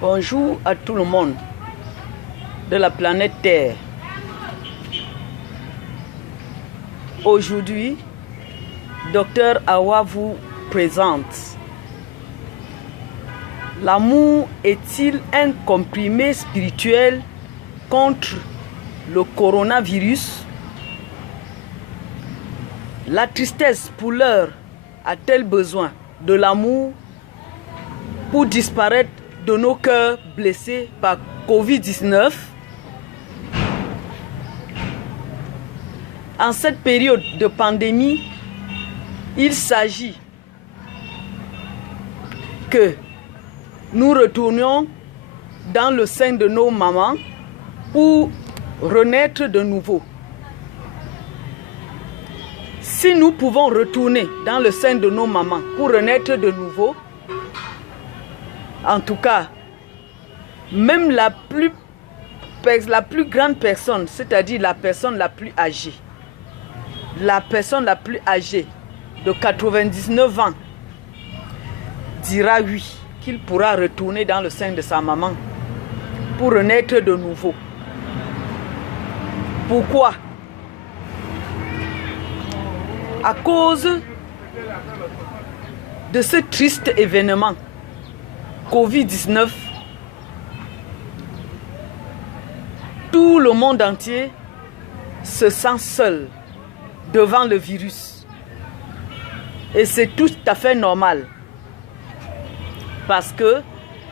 Bonjour à tout le monde de la planète Terre. Aujourd'hui, Dr Awa vous présente: l'amour est-il un comprimé spirituel contre le coronavirus? La tristesse pour l'heure a-t-elle besoin de l'amour pour disparaître de nos cœurs blessés par Covid-19? En cette période de pandémie, il s'agit que nous retournions dans le sein de nos mamans pour renaître de nouveau. Si nous pouvons retourner dans le sein de nos mamans pour renaître de nouveau, en tout cas, même la plus grande personne, c'est-à-dire la personne la plus âgée, de 99 ans, dira oui, qu'il pourra retourner dans le sein de sa maman pour renaître de nouveau. Pourquoi? À cause de ce triste événement Covid-19, tout le monde entier se sent seul devant le virus. Et c'est tout à fait normal. Parce que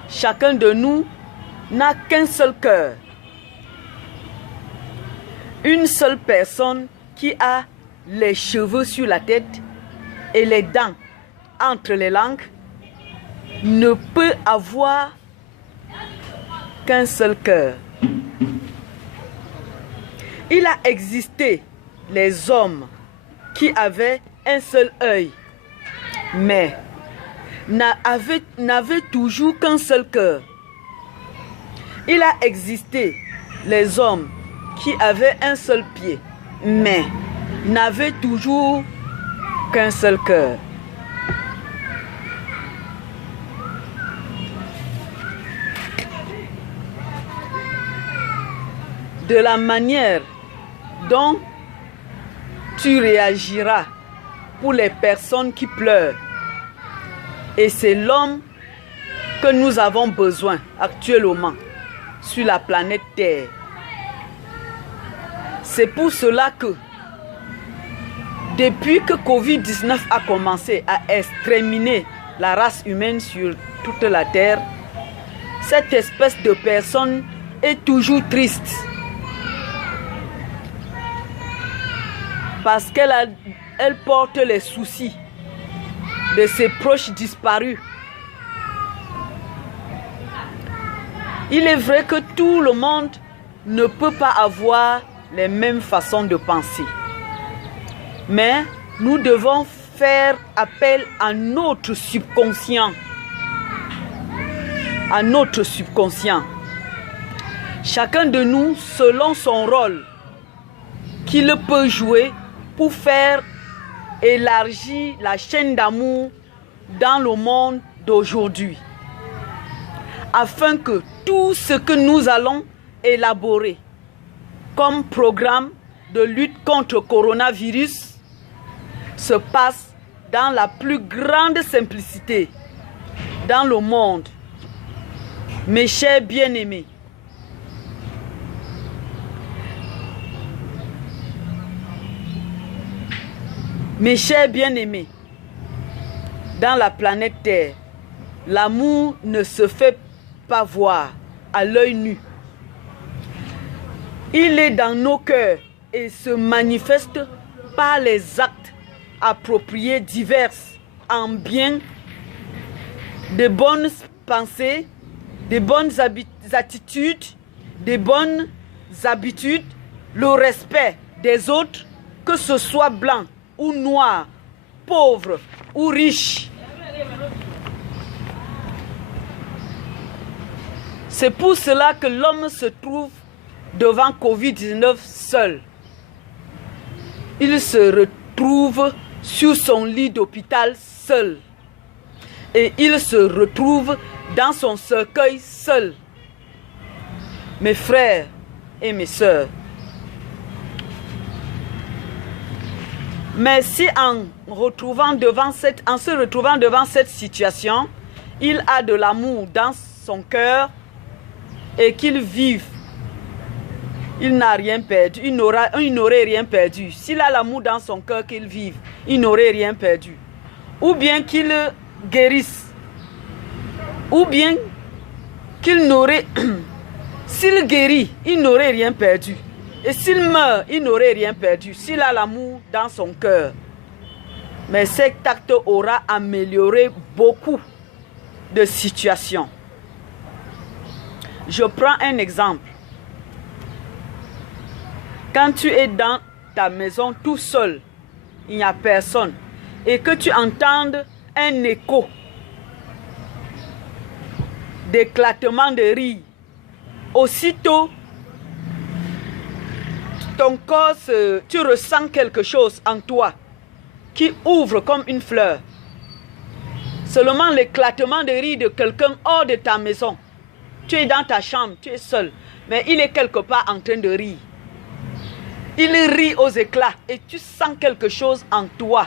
chacun de nous n'a qu'un seul cœur. Une seule personne qui a les cheveux sur la tête et les dents entre les langues ne peut avoir qu'un seul cœur. Il a existé les hommes qui avaient un seul œil, mais n'avaient toujours qu'un seul cœur. Il a existé les hommes qui avaient un seul pied, mais n'avaient toujours qu'un seul cœur. De la manière dont tu réagiras pour les personnes qui pleurent. Et c'est l'homme que nous avons besoin actuellement sur la planète Terre. C'est pour cela que depuis que Covid-19 a commencé à exterminer la race humaine sur toute la Terre, cette espèce de personne est toujours triste. Parce qu'elle porte les soucis de ses proches disparus. Il est vrai que tout le monde ne peut pas avoir les mêmes façons de penser. Mais nous devons faire appel à notre subconscient. À notre subconscient. Chacun de nous, selon son rôle qu'il peut jouer pour faire élargir la chaîne d'amour dans le monde d'aujourd'hui. Afin que tout ce que nous allons élaborer comme programme de lutte contre le coronavirus se passe dans la plus grande simplicité dans le monde. Mes chers bien-aimés, dans la planète Terre, l'amour ne se fait pas voir à l'œil nu. Il est dans nos cœurs et se manifeste par les actes appropriés divers en bien, de bonnes pensées, de bonnes attitudes, de bonnes habitudes, le respect des autres, que ce soit blanc ou noir, pauvre ou riche. C'est pour cela que l'homme se trouve devant Covid-19 seul. Il se retrouve sur son lit d'hôpital seul. et il se retrouve dans son cercueil seul. Mes frères et mes sœurs, mais si en se retrouvant devant cette situation, il a de l'amour dans son cœur et qu'il vive, il n'a rien perdu, il n'aurait rien perdu. S'il a l'amour dans son cœur, qu'il vive, il n'aurait rien perdu. Ou bien qu'il guérisse, ou bien qu'il n'aurait... S'il guérit, il n'aurait rien perdu. Et s'il meurt, il n'aurait rien perdu. S'il a l'amour dans son cœur. Mais cet acte aura amélioré beaucoup de situations. Je prends un exemple. Quand tu es dans ta maison tout seul, il n'y a personne, et que tu entendes un écho d'éclatement de rire, aussitôt, ton corps, tu ressens quelque chose en toi qui ouvre comme une fleur. Seulement l'éclatement de rire de quelqu'un hors de ta maison. Tu es dans ta chambre, tu es seul, mais il est quelque part en train de rire. Il rit aux éclats et tu sens quelque chose en toi.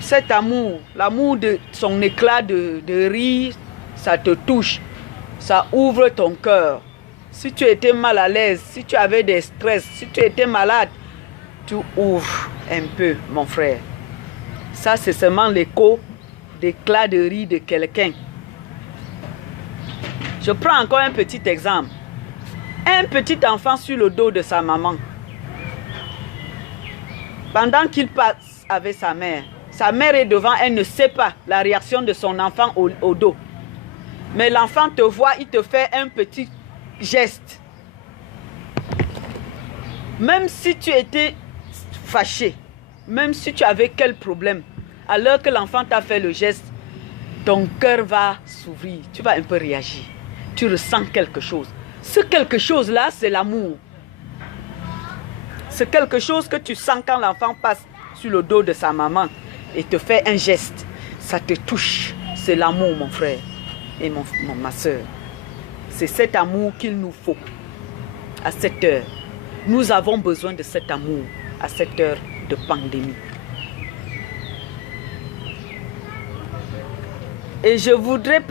Cet amour, l'amour de son éclat de rire, ça te touche, ça ouvre ton cœur. Si tu étais mal à l'aise, si tu avais des stress, si tu étais malade, tu ouvres un peu, mon frère. Ça, c'est seulement l'écho d'éclat de rire de quelqu'un. Je prends encore un petit exemple. Un petit enfant sur le dos de sa maman. Pendant qu'il passe avec sa mère est devant, elle ne sait pas la réaction de son enfant au dos. Mais l'enfant te voit, il te fait un petit geste. Même si tu étais fâché, même si tu avais quel problème, à l'heure que l'enfant t'a fait le geste, ton cœur va s'ouvrir, tu vas un peu réagir. Tu ressens quelque chose. Ce quelque chose-là, c'est l'amour. C'est quelque chose que tu sens quand l'enfant passe sur le dos de sa maman et te fait un geste. Ça te touche. C'est l'amour, mon frère et ma soeur. C'est cet amour qu'il nous faut à cette heure. Nous avons besoin de cet amour à cette heure de pandémie. Et je voudrais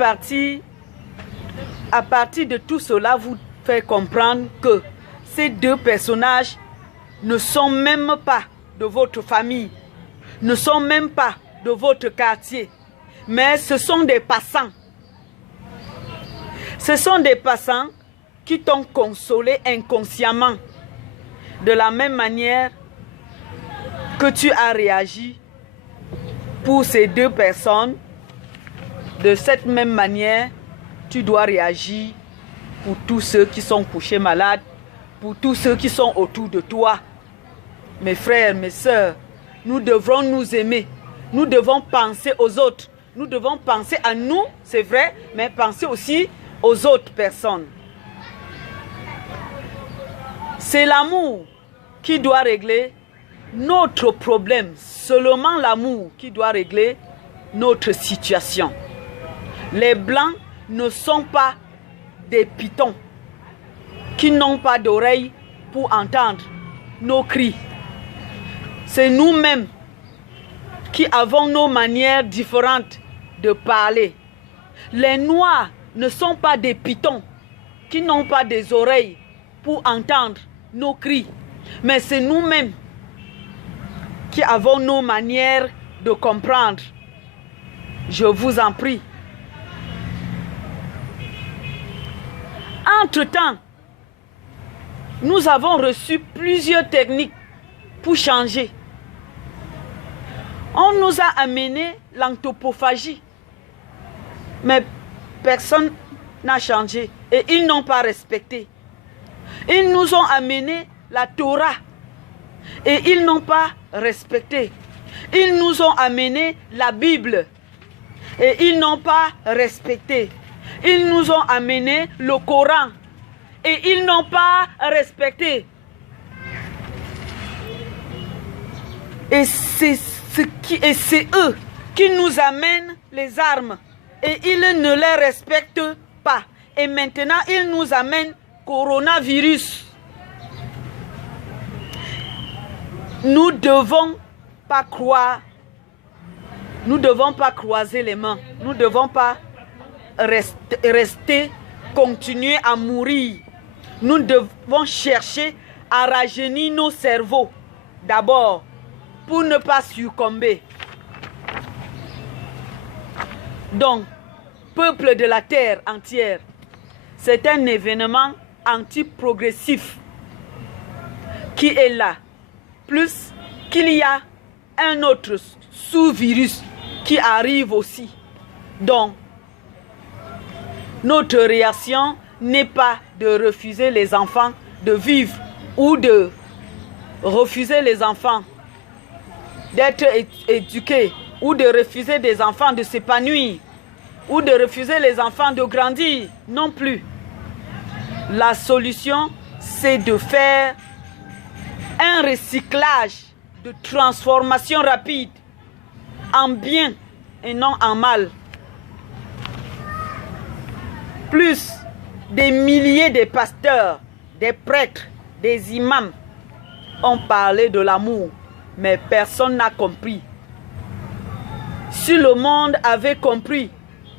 à partir de tout cela, vous faire comprendre que ces deux personnages ne sont même pas de votre famille, ne sont même pas de votre quartier, mais ce sont des passants. Ce sont des passants qui t'ont consolé inconsciemment, de la même manière que tu as réagi pour ces deux personnes. De cette même manière, tu dois réagir pour tous ceux qui sont couchés malades, pour tous ceux qui sont autour de toi. Mes frères, mes sœurs, nous devrons nous aimer. Nous devons penser aux autres. Nous devons penser à nous, c'est vrai, mais penser aussi aux autres personnes. C'est l'amour qui doit régler notre problème. Seulement l'amour qui doit régler notre situation. Les Blancs ne sont pas des pitons qui n'ont pas d'oreilles pour entendre nos cris. C'est nous-mêmes qui avons nos manières différentes de parler. Les Noirs ne sont pas des pitons qui n'ont pas des oreilles pour entendre nos cris. Mais c'est nous-mêmes qui avons nos manières de comprendre. Je vous en prie. Entre-temps, nous avons reçu plusieurs techniques pour changer. On nous a amené l'anthropophagie, mais personne n'a changé et ils n'ont pas respecté. Ils nous ont amené la Torah et ils n'ont pas respecté. Ils nous ont amené la Bible et ils n'ont pas respecté. Ils nous ont amené le Coran et ils n'ont pas respecté. Et c'est eux qui nous amènent les armes et ils ne les respectent pas. Et maintenant, ils nous amènent coronavirus. Nous ne devons pas croire. Nous ne devons pas croiser les mains. Nous ne devons pas rester, continuer à mourir. Nous devons chercher à rajeunir nos cerveaux. D'abord, pour ne pas succomber. Donc, peuple de la terre entière, c'est un événement anti-progressif qui est là. Plus qu'il y a un autre sous-virus qui arrive aussi. Donc, notre réaction n'est pas de refuser les enfants de vivre ou de refuser les enfants d'être éduqués ou de refuser des enfants de s'épanouir ou de refuser les enfants de grandir. Non plus. La solution, c'est de faire un recyclage de transformation rapide en bien et non en mal. Plus des milliers de pasteurs, des prêtres, des imams ont parlé de l'amour, mais personne n'a compris. Si le monde avait compris,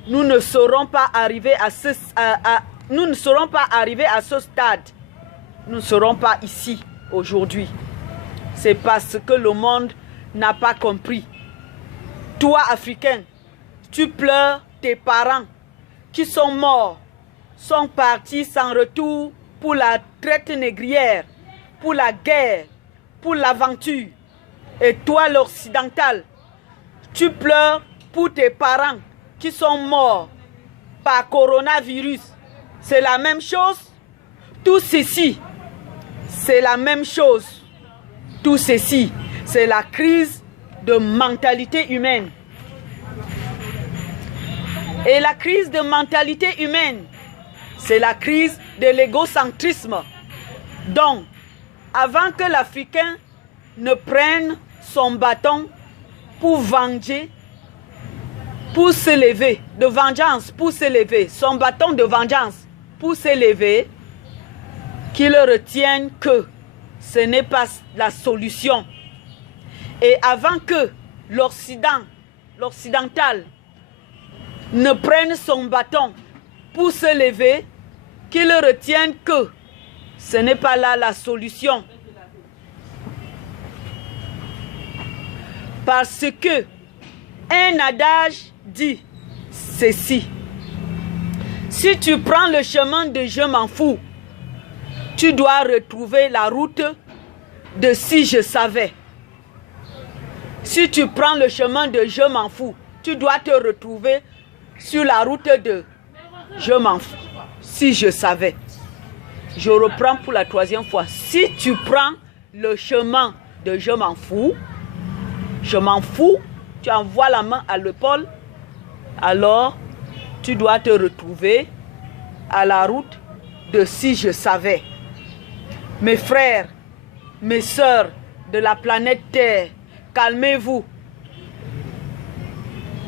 nous ne serons pas arrivés à ce stade. Nous ne serons pas ici aujourd'hui. C'est parce que le monde n'a pas compris. Toi, Africain, tu pleures tes parents qui sont morts, sont partis sans retour pour la traite négrière, pour la guerre, pour l'aventure. Et toi, l'occidental, tu pleures pour tes parents qui sont morts par coronavirus. C'est la même chose. Tout ceci, c'est la même chose. Tout ceci, c'est la crise de mentalité humaine. Et la crise de mentalité humaine, c'est la crise de l'égocentrisme. Donc, avant que l'Africain ne prenne son bâton pour venger, pour s'élever, de vengeance, pour s'élever, son bâton de vengeance, pour s'élever, qu'il retienne que ce n'est pas la solution. Et avant que l'occidental ne prenne son bâton pour se lever, qu'il retienne que ce n'est pas là la solution. Parce que un adage dit ceci: si tu prends le chemin de je m'en fous, tu dois retrouver la route de si je savais. Si tu prends le chemin de je m'en fous, tu dois te retrouver sur la route de je m'en fous, si je savais. Je reprends pour la troisième fois. Si tu prends le chemin de je m'en fous, tu envoies la main à l'épaule, alors tu dois te retrouver à la route de si je savais. Mes frères, mes sœurs de la planète Terre, calmez-vous.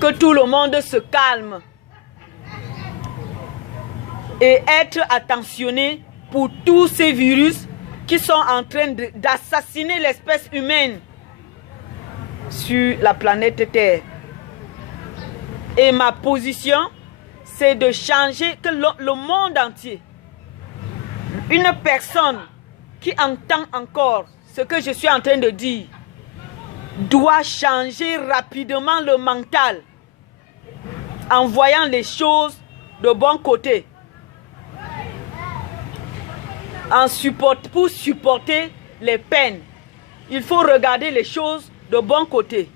Que tout le monde se calme. Et être attentionné pour tous ces virus qui sont en train d'assassiner l'espèce humaine sur la planète Terre. Et ma position, c'est de changer que le monde entier, une personne qui entend encore ce que je suis en train de dire, doit changer rapidement le mental en voyant les choses de bon côté. Pour supporter les peines, il faut regarder les choses de bon côté.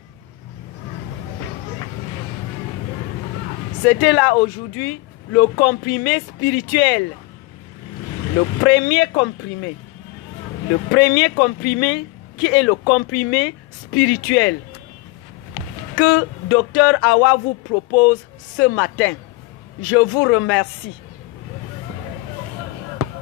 C'était là aujourd'hui le comprimé spirituel. Le premier comprimé. Le premier comprimé qui est le comprimé spirituel que Dr Awa vous propose ce matin. Je vous remercie.